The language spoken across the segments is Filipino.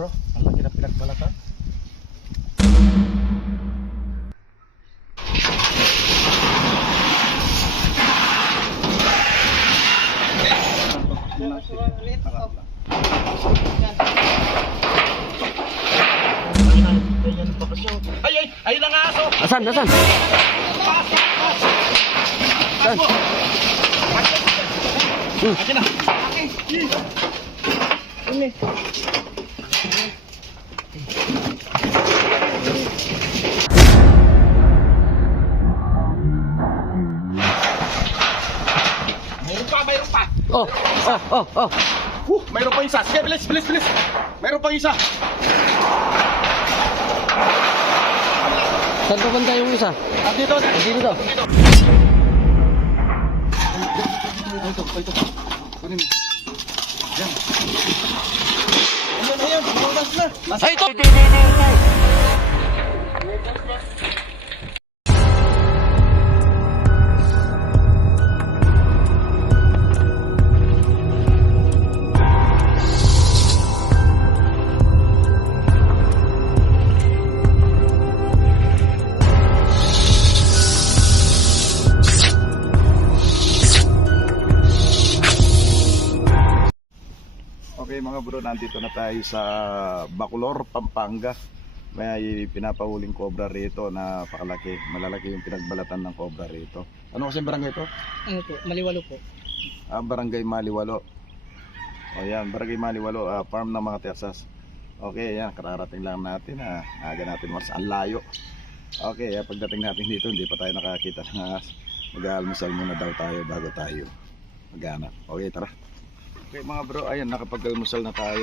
bro, ang laki na pinagbalatan. Ay na nga aso. Asan? Saan? Akin na. Ini. Mayroon pa. Oh. Mayroon pa isa. Sige, bilis. Mayroon pa isa. Saan pa banda yung isa? Dito. Dito. Ito. Kunin mo. Yan. Ayun. Bukas na. Ay, ito! Okay mga bro, nandito na tayo sa Bacolor, Pampanga. May pinapahuling cobra rito na pakalaki. Malalaki yung pinagbalatan ng cobra rito. Ano kasi barangay ito? Ano po? Maliwalo po. Barangay Maliwalo. O yan, Barangay Maliwalo, farm ng mga Tersas. Okay, yan, kararating lang natin. Aga natin mas ang layo. Okay, pagdating natin dito, hindi pa tayo nakakita ng ahas. Mag-aalmusal muna daw tayo bago tayo maghanap. Okay, tara. Okay mga bro, ayan, nakapag-almusal na tayo.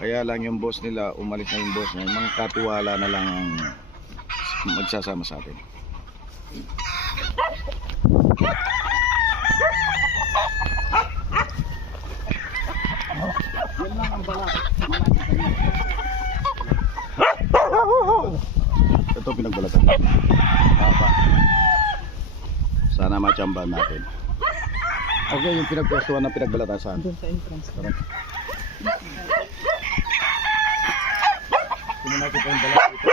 Kaya lang yung boss nila, umalis na yung boss niya. Mga katiwala na lang ang magsasama sa atin. Yan lang ang bala. Ito pinagbalatan. Sana matsambahan natin. Okay, yung pinagpwestuhan ng pinagbalatan saan? Doon sa entrance. Tara. Tingnan natin pa yung balat ito.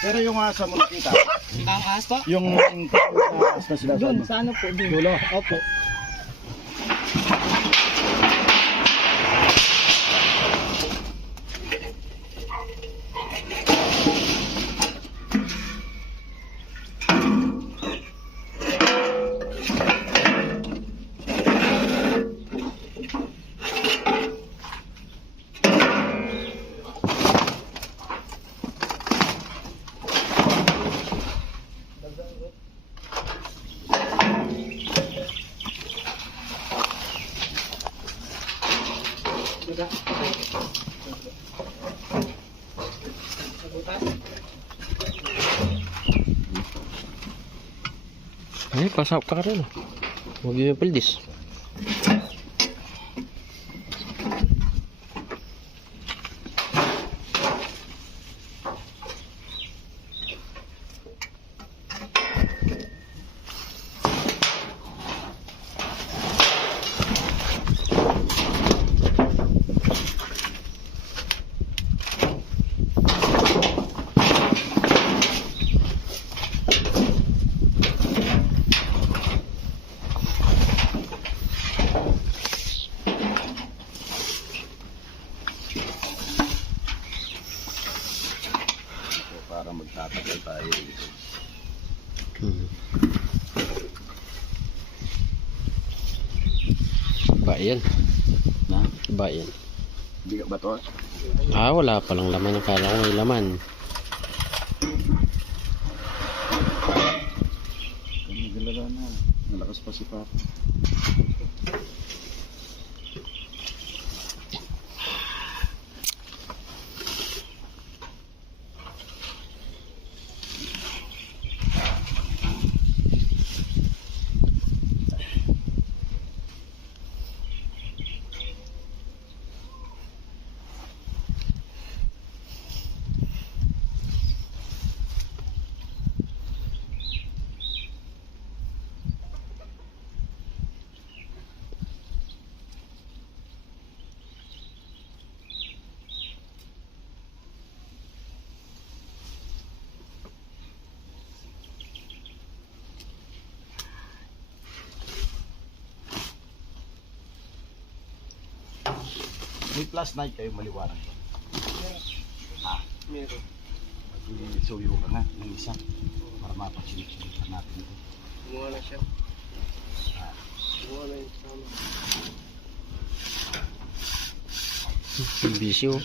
Pero yung asa mo nakita? Ang ahas po? Yung ahas na sila Doon, sa ano po? Doon. dulo? Opo. Ay, pasap ka rin. Huwag yung pildis. Para magtatagal tayo dito. Ba yan? Na? Ba yan? Bigat ba to? Wala palang laman. Akala ko may laman. Kami galala na. Malakas pa si Papa. May flashlight kayo maliwanag. Meron. Suyo ka nga ng isa para mapagsilip-silipan natin ito. Gumawa na siya. Gumawa na yung sama. Bisyo.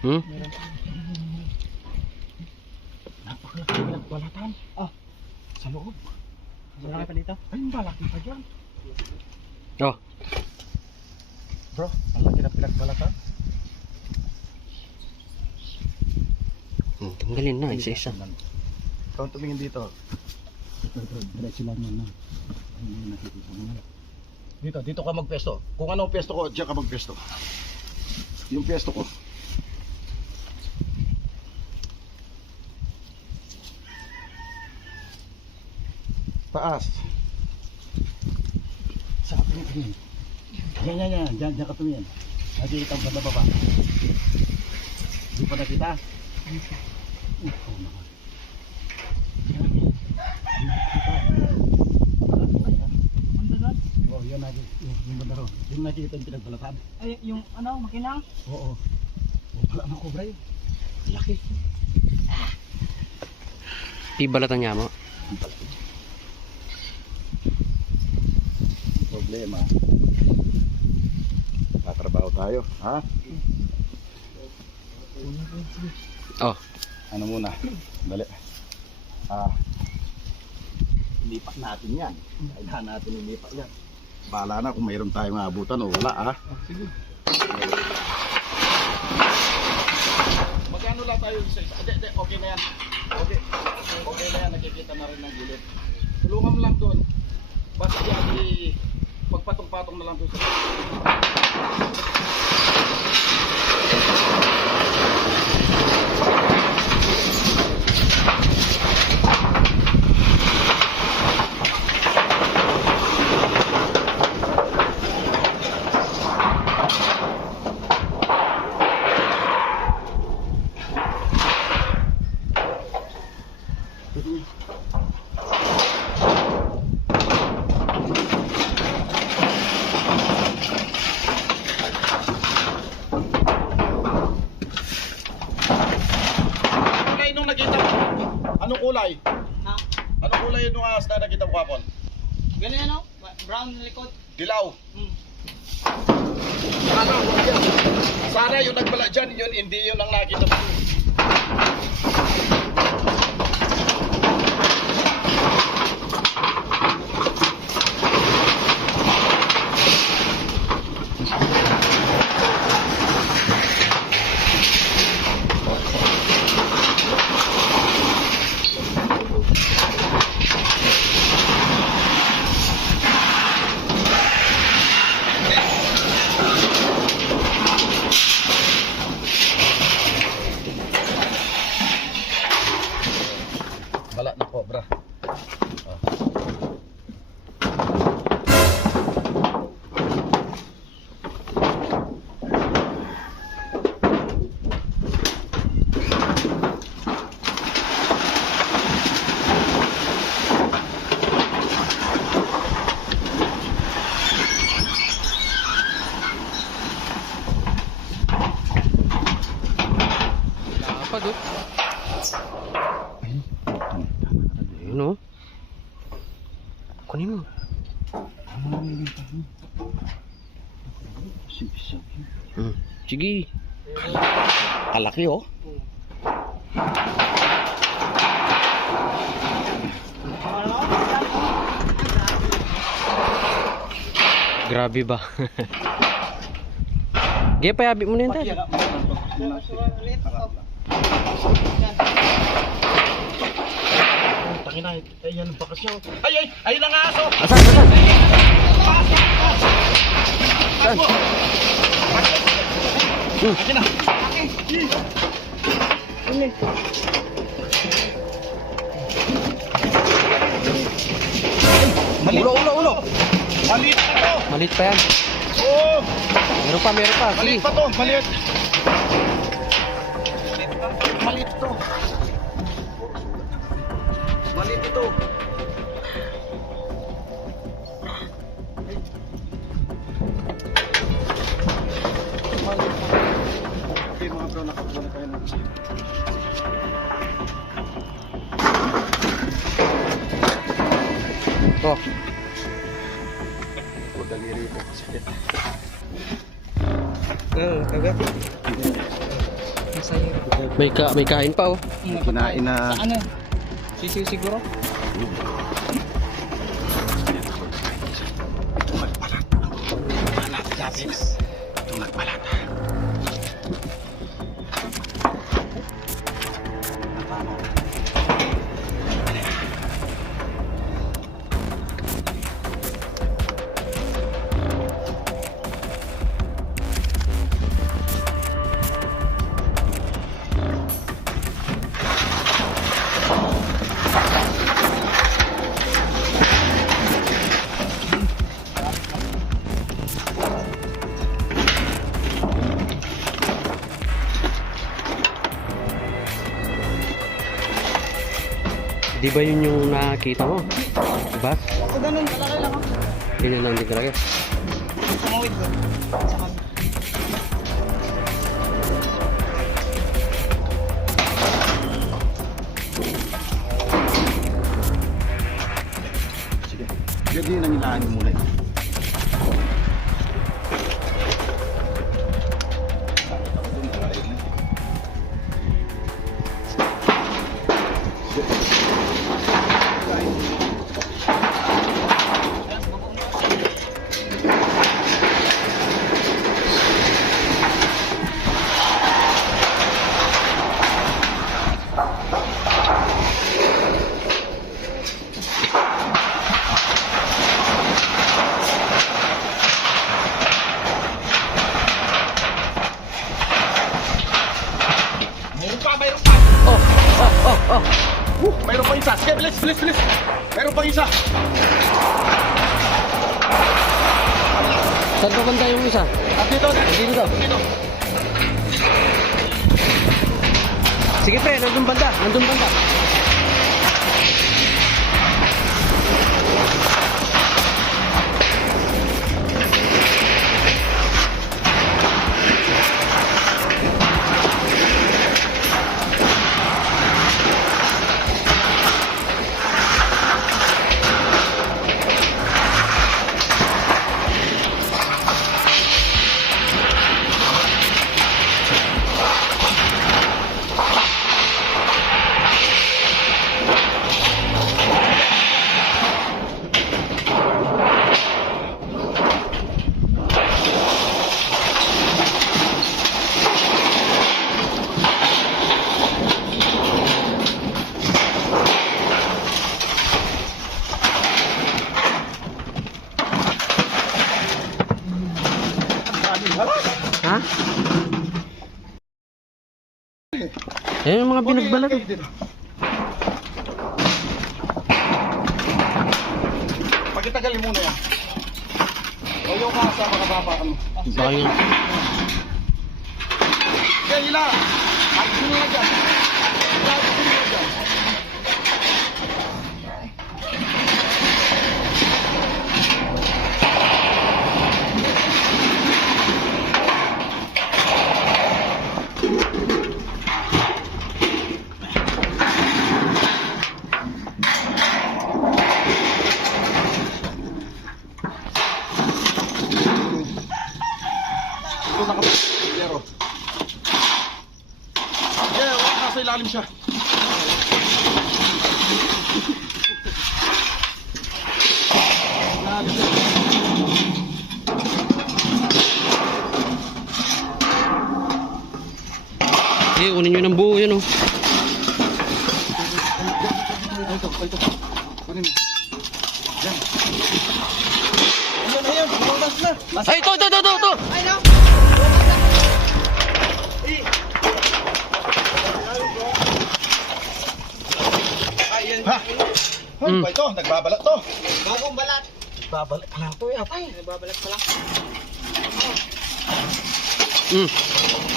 Hmm? Napakalaki ng pinagbalatan. Sa loob. Marami pa dito? Ay, malaki pa dyan. Oh, Bro, ang laki ng pinagbalatan. tanggalin na isa-isa. Ikaw ang tumingin dito. Diretso lang yan. Nakikita mo na. Dito ka magpesto. Kung anong pesto ko, diyan ka magpesto. Yung pesto ko. Taas. Sa akin tumingin. Yan. Diyan ka tumingin. Nakikita mo sa baba. Di pa nakita? Oo naman. Oo, yan natin. Yung banda ro. Yung nakikita yung pinagbalatan. Ay, yung ano, makinang? Oo. Wala na cobra yun. Laki. Pibalatan niya mo. Problema. Tatrabaho tayo, ha? Oh, Ano muna? Dali. Lipat natin yan. Kailangan natin ilipat yan. Bahala na kung mayroon tayong abutan o wala, ha? Sige. Magkano lang tayo sa isa? Hindi, okay na yan. Okay na yan. Nakikita na rin ng gilid. Tulungan mo lang doon. Basta yan, pagpatong-patong na lang doon sa kulay nung nakita mo. Anong kulay? Ha? Anong kulay nung ahas na nakita mo kapon? Ganun ano? Brown na likod. Dilaw. Hmm. Sana, huwag yan. Sana yung nagbala dyan, yun, hindi yun ang nakita mo. Bala na cobra. Lapad oh. Ayun oh. Kunin mo. Sige. Kalaki oh. Grabe ba? Gaya payabi mo na yun tayo. Ulit. Tangin na, ay yan ang bakas niya. Ay, ayun ang aso! Asan, asan? Saan? Akin na. Ulo. Maliit na to! Maliit pa yan. Oo! Meron pa. Sige. Maliit pa to, maliit. Maliit to. Maliit ito. Okay mga bro, nakakuha na tayo ng chip. Ito. Daliri po kasi. May kain pa oh. Kinain na. Ano? Sisiw siguro? Di ba yun yung nakita mo? Diba? O ganun, kalaki lang ako. Yun lang din talaga. Sumawid ko. Saka. Sige. Ganyan ang inahan mo muna. Mayroon pa! Mayroon pa isa! Sige, bilis! Mayroon pa isa! Saan pa banda yung isa? Dito! Sige pre, nandun banda. Ha? Ayan yung mga binagbalag. Pagkitagalin muna yan. O yung kasama ka papa ano. Baka yun. Kaya hila! Ayusin mo na dyan! Ayusin mo na dyan! Ito nakapagpapero. Yeah, nasa ilalim siya. Sige, kunin nyo ng buo yan oh. Ito. Kunin mo. Yan. Ayun. Bukas na. Ay, ito. Ay, no. Ha? Ano ba ito? Nagbabalat to. Bagong balat. Nagbabalat pa lang to yata. Ay, nagbabalat pa lang.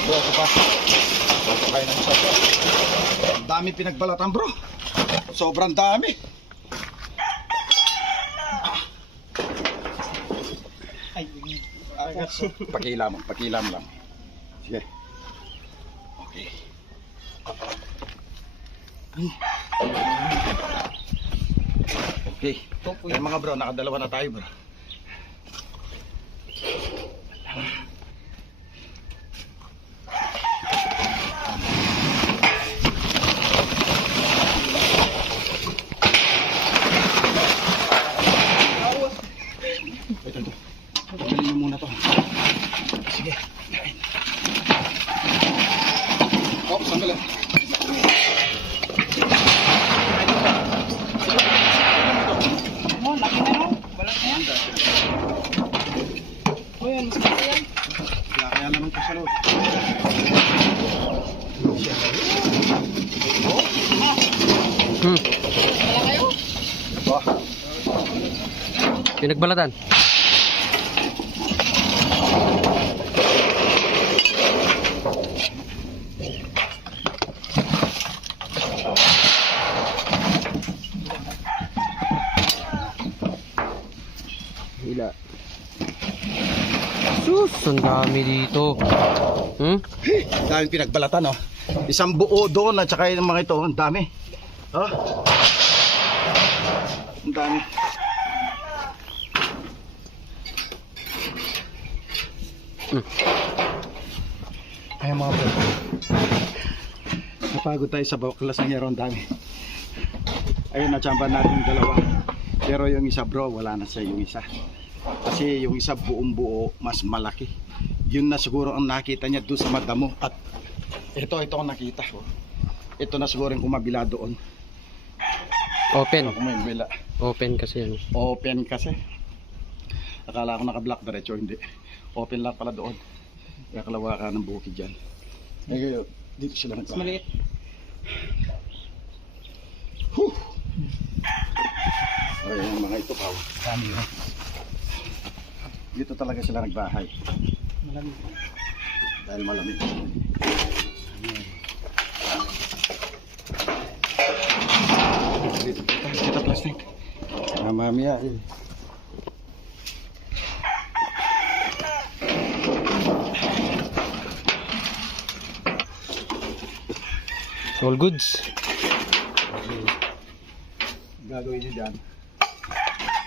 Bro, ito pa. Ito kayo ng isa. Ang dami pinagbalatan bro. Sobrang dami. Ay, Pakilam lang. Sige. Okay. Okay. Ay, mga bro, nakadalawa na tayo bro. Ito. Pagbilin mo muna to. Sige. Oh, sandali. oh, laki na no. Balat na yan. Oh, yan, mas laki yan. Kaya naman ko sa loob. Wala kayo? Oh, Pinagbalatan. Hila. Sus, ang dami dito. daming pinagbalatan oh. Isang buo doon at saka yung mga ito, ang dami. Oh. Ang dami. Ay mga bro. Napagod tayo sa baklas ng yero, ang dami. Ayun, natsampan natin yung dalawa. Pero yung isa bro, wala na siya yung isa. Kasi yung isa buong buo, mas malaki. Yun na siguro ang nakita niya doon sa madamo. At ito ang nakita. Ito na siguro yung kumabila doon. Open. Kung may bila. Open kasi yan. Open kasi. Akala ko naka-block diretso, hindi. Open lang pala doon. Kaya kalawa ka ng bukid dyan. Ay, dito sila Mas nagbahay. maliit. Ay, yung mga ito pa. Dami yun. Dito talaga sila nagbahay. Malamig. Dahil malamig. Dito kita plastic. Mamaya eh. All goods. Gagawin nyo dyan.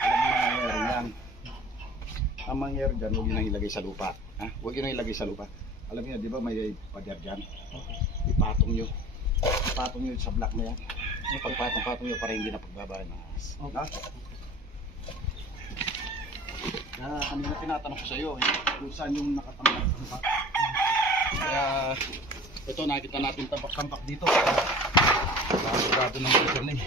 Alam mo na nangyari yan. Ang mangyari dyan, huwag nyo nang ilagay sa lupa. Ha? Huwag nyo nang ilagay sa lupa. Alam niyo, di ba may pader dyan? Ipatong nyo. Ipatong nyo sa block na yan. Pagpatong-patong nyo para hindi na pagbabaan ng ahas. Ha? Kaya kanina tinatanong ko sa iyo, kung saan yung nakatambak. Kaya ito nakita natin tambak-tambak dito. Sigurado ng pader na eh.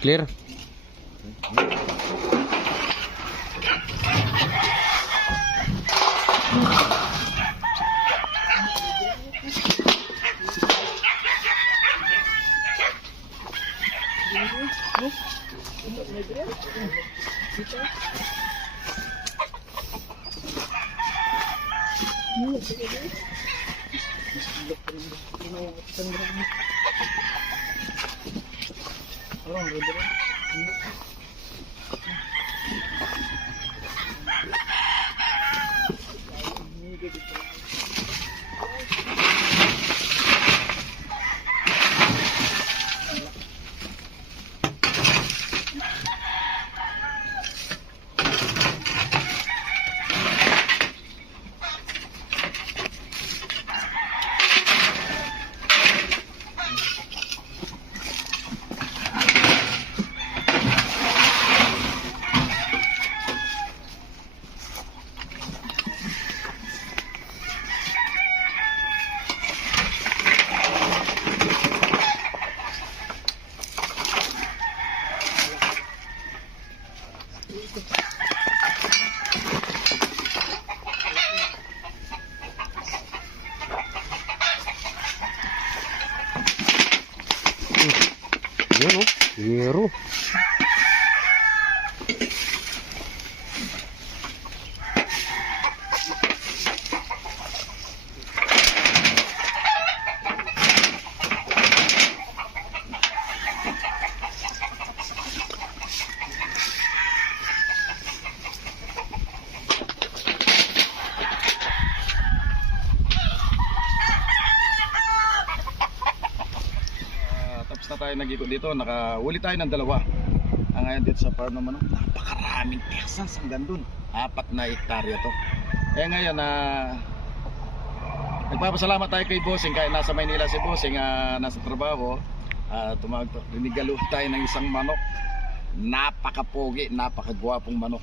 Clear. tayo nag-ikot dito, nakahuli tayo ng 2. Ngayon dito sa farm ng manok, napakaraming Texas hanggang dun. 4 na hektarya to. Ngayon nagpapasalamat tayo kay Bossing kahit nasa Maynila si Bossing, nasa trabaho. Rinigalo tayo ng isang manok. Napakapogi, napakagwapong manok.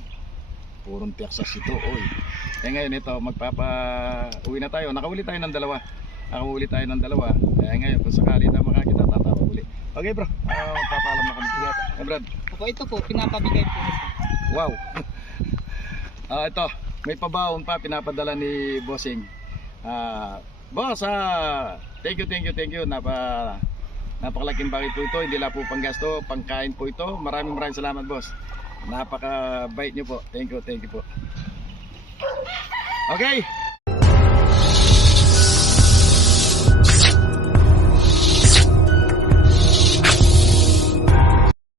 Purong Texas ito, oy. Ngayon ito, uwi na tayo. Nakahuli tayo ng 2. Ngayon kung sakali na makakita, tatawa uli. Okay bro, papaalam na kami. Brad. Opo, ito po, pinapabigay po. Wow. Ito, may pabaon pa pinapadala ni Bossing. Boss, thank you. Napakalaking bagay po ito. Hindi lang po panggasto, pangkain po ito. Maraming salamat, boss. Napakabait niyo po. Thank you po. Okay.